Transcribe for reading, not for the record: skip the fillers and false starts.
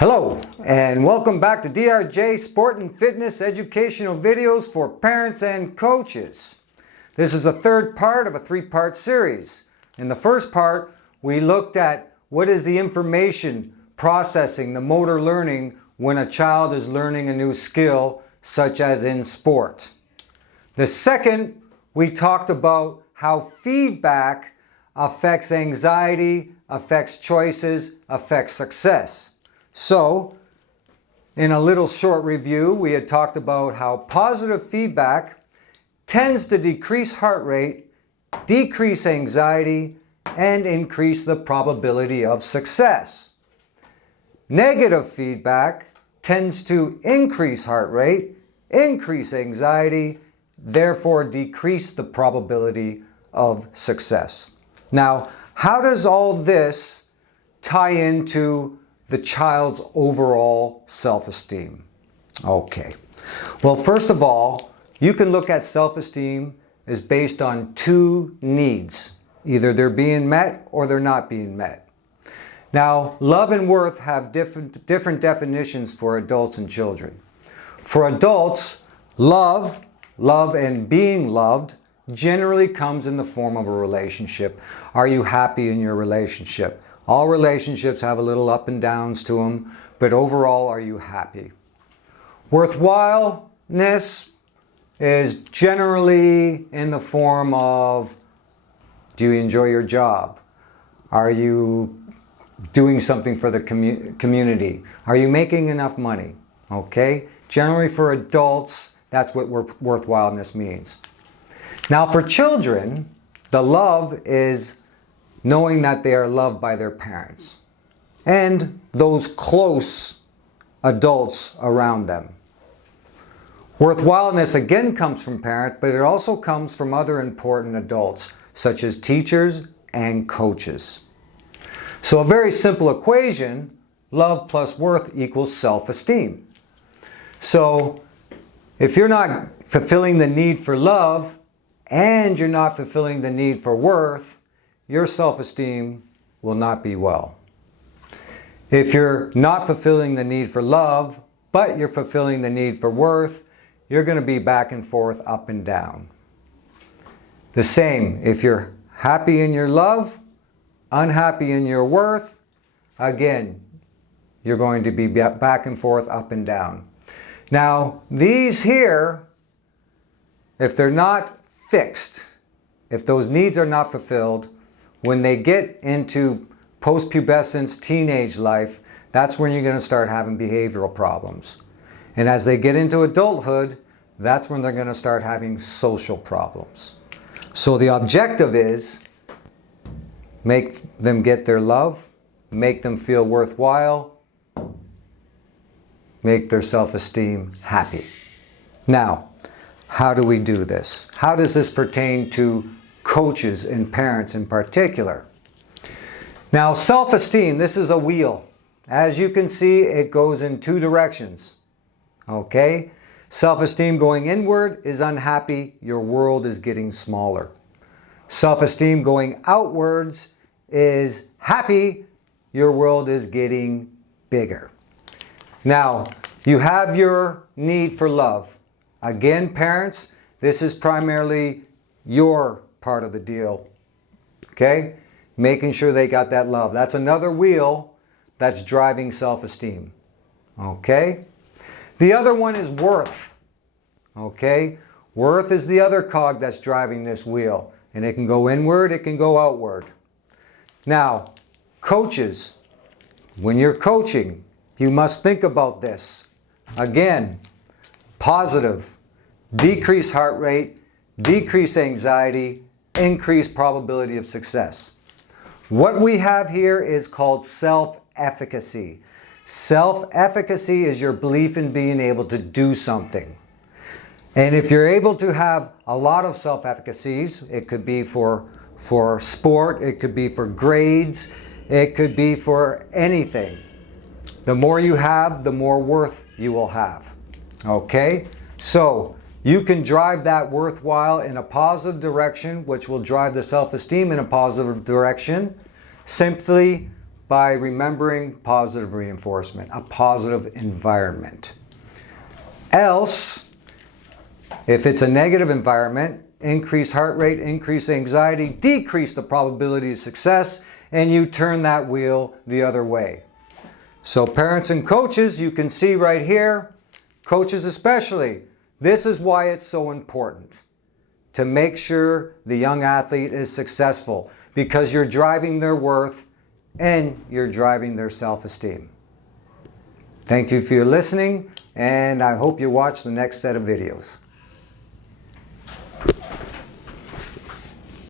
Hello and welcome back to DRJ Sport and Fitness Educational Videos for Parents and Coaches. This is the third part of a three-part series. In the first part, we looked at what is the information processing, the motor learning when a child is learning a new skill, such as in sport. The second, we talked about how feedback affects anxiety, affects choices, affects success. So, in a little short review, we had talked about how positive feedback tends to decrease heart rate, decrease anxiety, and increase the probability of success. Negative feedback tends to increase heart rate, increase anxiety, therefore decrease the probability of success. Now, how does all this tie into the child's overall self-esteem? Okay. Well, first of all, you can look at self-esteem as based on two needs. Either they're being met or they're not being met. Now, love and worth have different definitions for adults and children. For adults, love and being loved generally comes in the form of a relationship. Are you happy in your relationship? All relationships have a little up and downs to them, but overall, are you happy? Worthwhileness is generally in the form of, do you enjoy your job? Are you doing something for the community? Are you making enough money? Okay? Generally for adults, that's what worthwhileness means. Now for children, the love is knowing that they are loved by their parents and those close adults around them. Worthwhileness again comes from parents, but it also comes from other important adults, such as teachers and coaches. So a very simple equation, love plus worth equals self-esteem. So if you're not fulfilling the need for love and you're not fulfilling the need for worth, your self-esteem will not be well. If you're not fulfilling the need for love, but you're fulfilling the need for worth, you're going to be back and forth, up and down. The same, if you're happy in your love, unhappy in your worth, again, you're going to be back and forth, up and down. Now, these here, if they're not fixed, if those needs are not fulfilled, when they get into post-pubescence, teenage life, that's when you're going to start having behavioral problems. And as they get into adulthood, that's when they're going to start having social problems. So the objective is make them get their love, make them feel worthwhile, make their self-esteem happy. Now, how do we do this? How does this pertain to coaches and parents in particular? Now, self-esteem, this is a wheel. As you can see, it goes in two directions. Okay? Self-esteem going inward is unhappy, your world is getting smaller. Self-esteem going outwards is happy, your world is getting bigger. Now, you have your need for love. Again, parents, this is primarily your part of the deal. Okay? Making sure they got that love. That's another wheel that's driving self-esteem. Okay? The other one is worth. Okay? Worth is the other cog that's driving this wheel. And it can go inward, it can go outward. Now, coaches, when you're coaching, you must think about this. Again, positive, decrease heart rate, decrease anxiety, increase probability of success. What we have here is called self-efficacy. Self-efficacy is your belief in being able to do something. And if you're able to have a lot of self-efficacies, it could be for sport, it could be for grades, it could be for anything. The more you have, the more worth you will have. Okay? So, you can drive that worthwhile in a positive direction, which will drive the self-esteem in a positive direction, simply by remembering positive reinforcement, a positive environment. Else, if it's a negative environment, increase heart rate, increase anxiety, decrease the probability of success, and you turn that wheel the other way. So parents and coaches, you can see right here, coaches especially, this is why it's so important to make sure the young athlete is successful, because you're driving their worth and you're driving their self-esteem. Thank you for your listening, and I hope you watch the next set of videos.